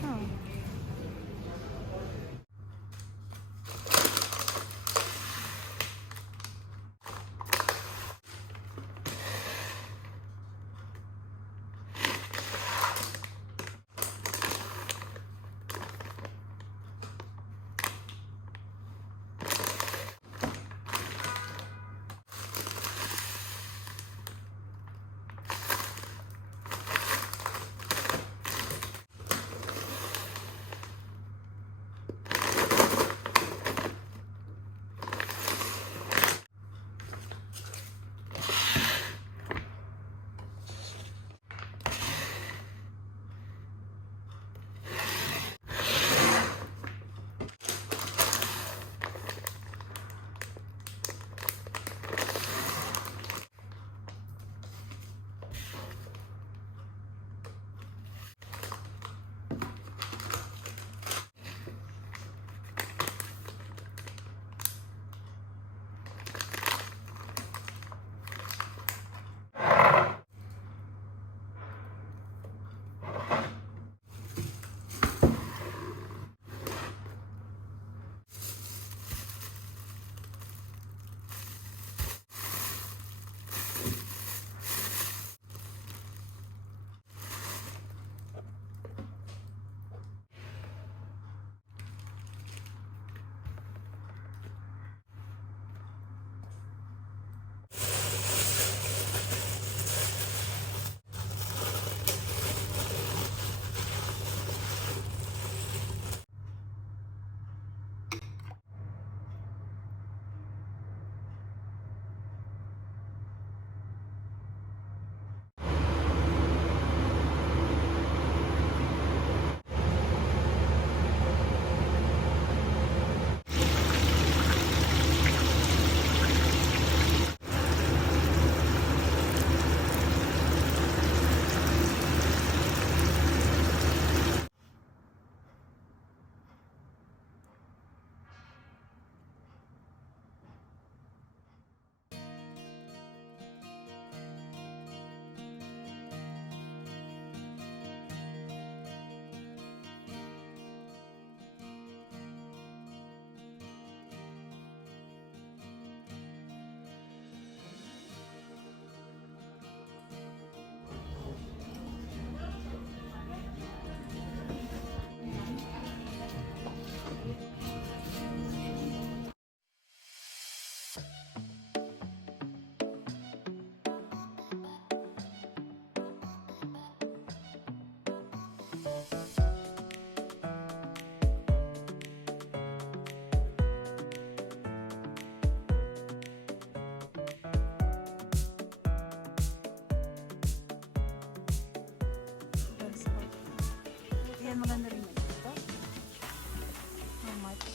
siya. Yan, maganda rin ito. How much?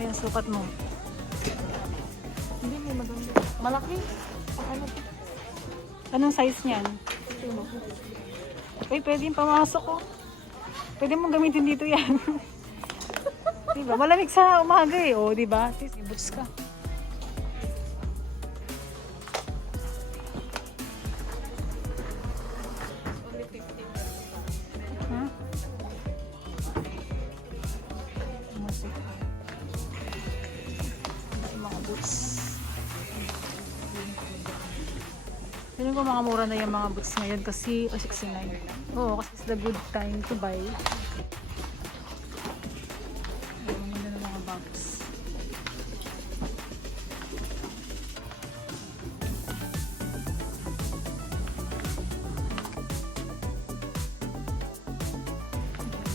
Ayan, sukat mo. Hindi may maganda. Malaki? Ano to? Anong size niyan? Uy, pwede yung pamasok ko. Pwede mong gamitin dito yan. Diba? Malamig sa umaga eh. O, diba? Sis, may boots ka. Only 50. Ha? Masik. Yung mga boots. Feeling ko mga mura na yung mga boots ngayon kasi 69. Oo, kasi it's the good time to buy. Ang ganda ng mga bags.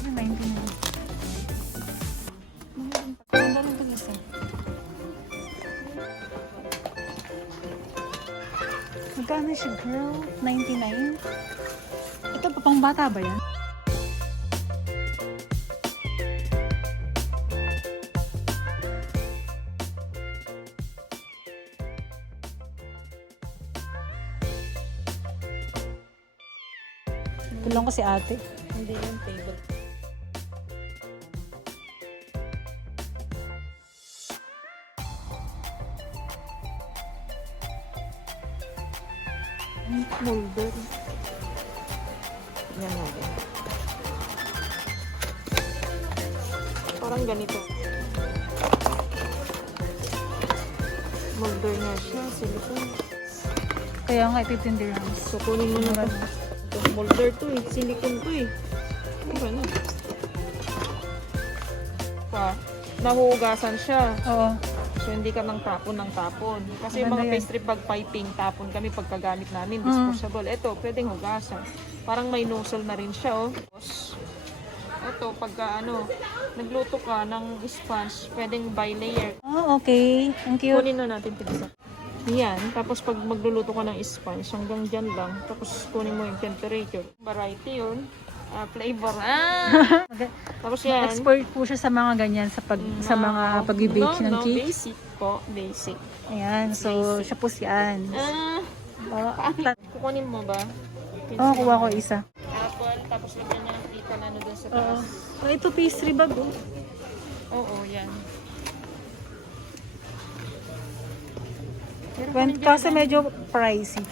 Ano, 19 na. Maganda rin ito isa. Magkano siya, girl? 99? Ito pa pang bata ba yan? Tulong ko si ate. Hindi yung table. Molder. Yan natin. Parang ganito. Molder na siya. Silicone. Kaya nga, 15 dirhams. So, kunin mo na ito. Ito, molder to eh. Silicone to eh. Mura na. Nahuhugasan siya. Oo. So, hindi ka nang tapon ng tapon. Kasi yung Maganda mga yan. pastry bag piping, tapon kami pagkagamit namin. Disposable. Ito, pwedeng hugasan. Parang may nozzle na rin siya, oh. Tapos, ito, pagka nagluto ka ng sponge, pwedeng by layer. Oh, okay. Ang cute. Kunin na natin ito isa. Yan. Tapos, pag magluluto ka ng sponge, hanggang dyan lang. Tapos, kunin mo yung temperature. Variety yun. Flavor. Tapos yan. Expert po siya sa mga ganyan sa mga pag-bake ng cake. Basic po. Basic. Ayan, so siya po si Ann. Kukunin mo ba? Oo, kuha ko isa. Apple, tapos lagyan niya ng pita na doon sa Oo. taas. Oh, ito pastry bag, oh. Oo, yan. Pero Kasi medyo pricey.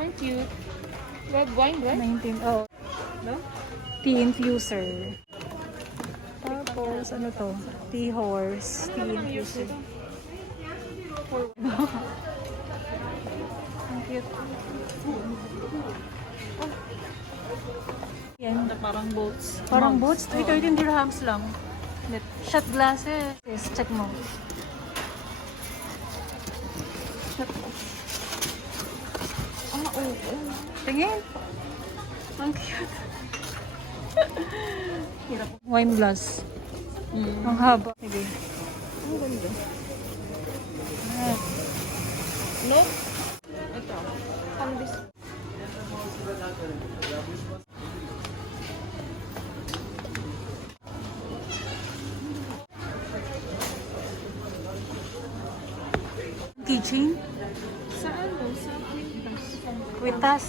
ang cute. Red wine, right? 19, oh. No? Tea infuser. Tapos, ano to? Tea horse. Tea infuser. Ang cute. Yan. Parang boats. Parang boots. 13 dirhams lang. Shot glasses. Yes, check mo. Oo. Tingin. Ang cute. Wine glass. Ang haba. Sige. Ang ganda. Ayan. No? Ito. Pang this. Keychain. Sa Sa Quintas. Kwitas.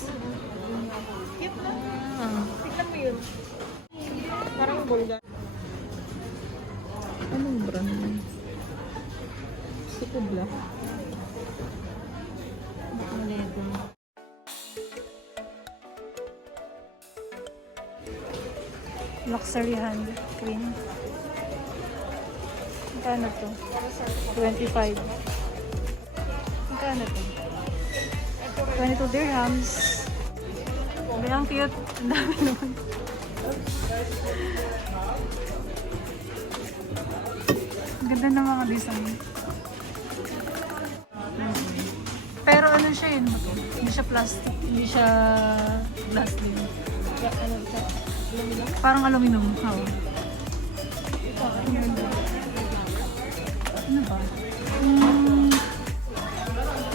Cute na. Ah. Tignan mo yun. Parang bulga. Anong brand yun? Sikubla. Makalego. Luxury hand cream. Magkano to? 25. Magkano to? 22 dirhams. Ay, ang cute. Ang dami naman. Ang ganda ng mga design. Pero ano siya yun? Hindi siya plastic. Hindi siya glass din. Parang aluminum. Oo. Ang ganda. Ano ba?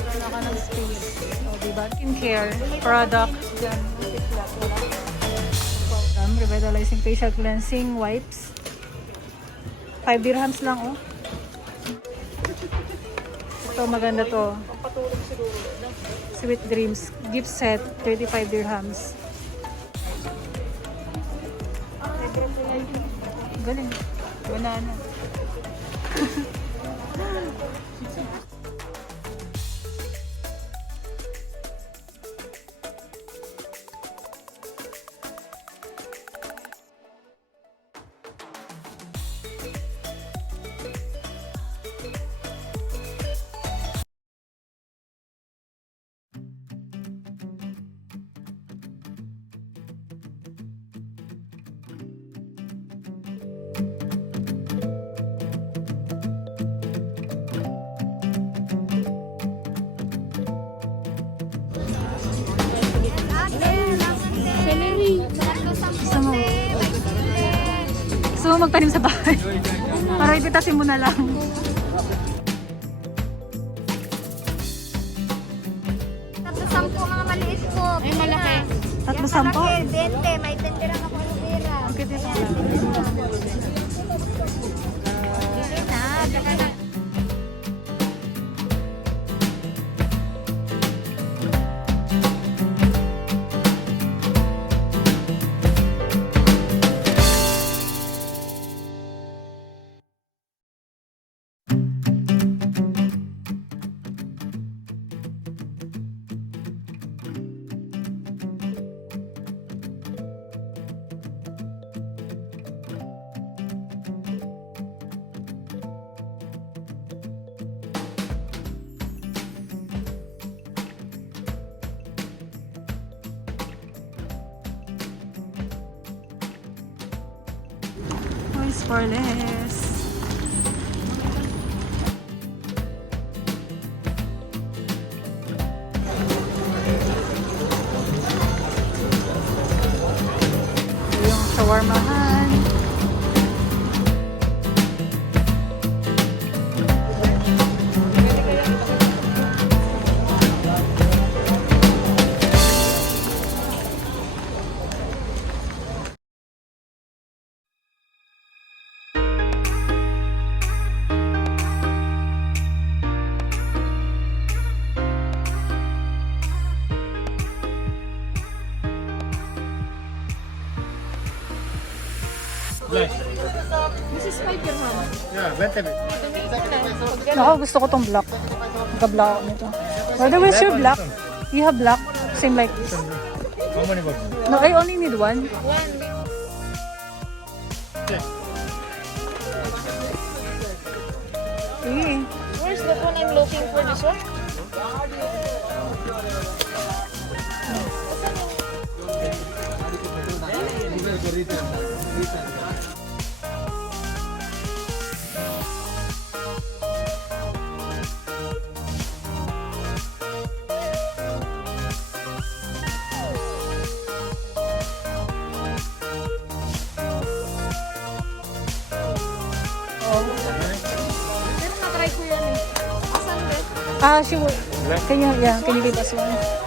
Wala ka ng space. O, diba? Skincare product. Diyan. Revitalizing facial cleansing wipes. 5 dirhams lang, oh. Ito, maganda to. Patulog siguro. Sweet Dreams. Gift set. 35 dirhams. Galing. Banana. Gusto mo? Gusto mo magtanim sa bahay? Para ipitasin mo na lang. Tatlo sampo mga maliit po. Ay, malaki. Tatlo Yan sampo? malaki, 20. May tendera ka po ng tira. Okay, dito. Saka na. Toys for less. Ito yung shawarmahan. This is 5 dirham. Yeah, better. Ako, gusto ko tong black. Nagka-black ako nito. Brother, where's your black? You have black? Same like this. How many bucks? No, I only need one. Sige. Where's the one I'm looking for? This one? Pero na-try ko yan eh. Asan ba? Can you give us one?